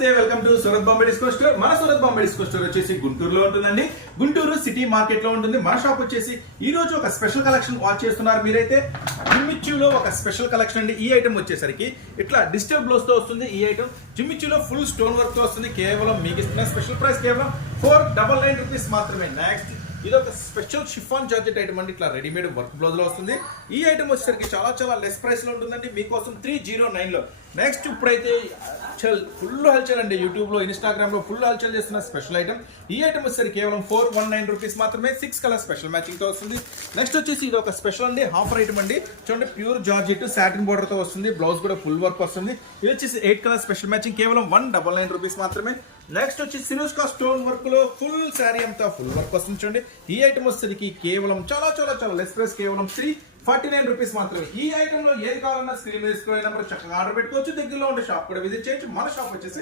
Welcome to Surat Bombay disco store. మన Surat Bombay disco store వచ్చేసి గుంటూరులో ఉంటుందండి. గుంటూరు సిటీ మార్కెట్ లో ఉంటుంది. మన షాప్ వచ్చేసి ఈ రోజు ఒక స్పెషల్ కలెక్షన్ వాచ్ చేస్తున్నారు మీరైతే. జిమ్మిచ్యూలో ఒక స్పెషల్ కలెక్షన్ అండి. ఈ ఐటమ్ వచ్చేసరికి ఇట్లా డిజిటల్ బ్లౌజ్ తో వస్తుంది. ఈ ఐటమ్ జిమ్మిచ్యూలో ఫుల్ స్టోన్ వర్క్ తో వస్తుంది. కేవలం మీకు ఇస్తున్న స్పెషల్ ప్రైస్ కేవలం 499 రూపీస్ మాత్రమే. నెక్స్ట్ ఇది ఒక స్పెషల్ షిఫాన్ జార్జెట్ ఐటమ్ అండి. ఇట్లా రెడీమేడ్ వర్క్ బ్లౌజ్ లో వస్తుంది. ఈ ఐటమ్ వచ్చేసరికి చాలా లెస్ ప్రైస్ లో ఉంటుందండి మీకోసం 309 లో. నెక్స్ట్ ఇప్పుడైతే ఫుల్ హల్చల్ అండి. యూట్యూబ్ లో ఇన్స్టాగ్రామ్ లో ఫుల్ హల్చల్ చేస్తున్న స్పెషల్ ఐటమ్. ఈ ఐటమ్ వచ్చేసరికి కేవలం 419 రూపీస్ మాత్రమే. 6 కలర్ స్పెషల్ మ్యాచింగ్ తో వస్తుంది. నెక్స్ట్ వచ్చేసి ఇది ఒక స్పెషల్ అండి, ఆఫర్ ఐటమ్ అండి. చూడండి, ప్యూర్ జార్జెట్ సాటిన్ బోర్డర్ తో వస్తుంది. బ్లౌజ్ కూడా ఫుల్ వర్క్ వస్తుంది. ఇది వచ్చేసి 8 కలర్ స్పెషల్ మ్యాచింగ్ కేవలం 199 రూపీస్ మాత్రమే. నెక్స్ట్ వచ్చి సిరోస్కా స్టోన్ వర్క్ లో ఫుల్ శారీ అంతా ఫుల్ వర్క్ వస్తుంది. చూడండి, ఈ ఐటమ్ వచ్చేసరికి కేవలం చాలా లెస్ ప్రైస్ కేవలం 349 రూపీస్ మాత్రమే. ఈ ఐటమ్ లో ఏది కావాలన్నా స్క్రీన్ మీద స్క్రోల్ నెంబర్ చక్కగా ఆర్డర్ పెట్టుకోవచ్చు. దగ్గరలో ఉండే షాప్ కూడా విజిట్ చేయొచ్చు. మన షాప్ వచ్చేసి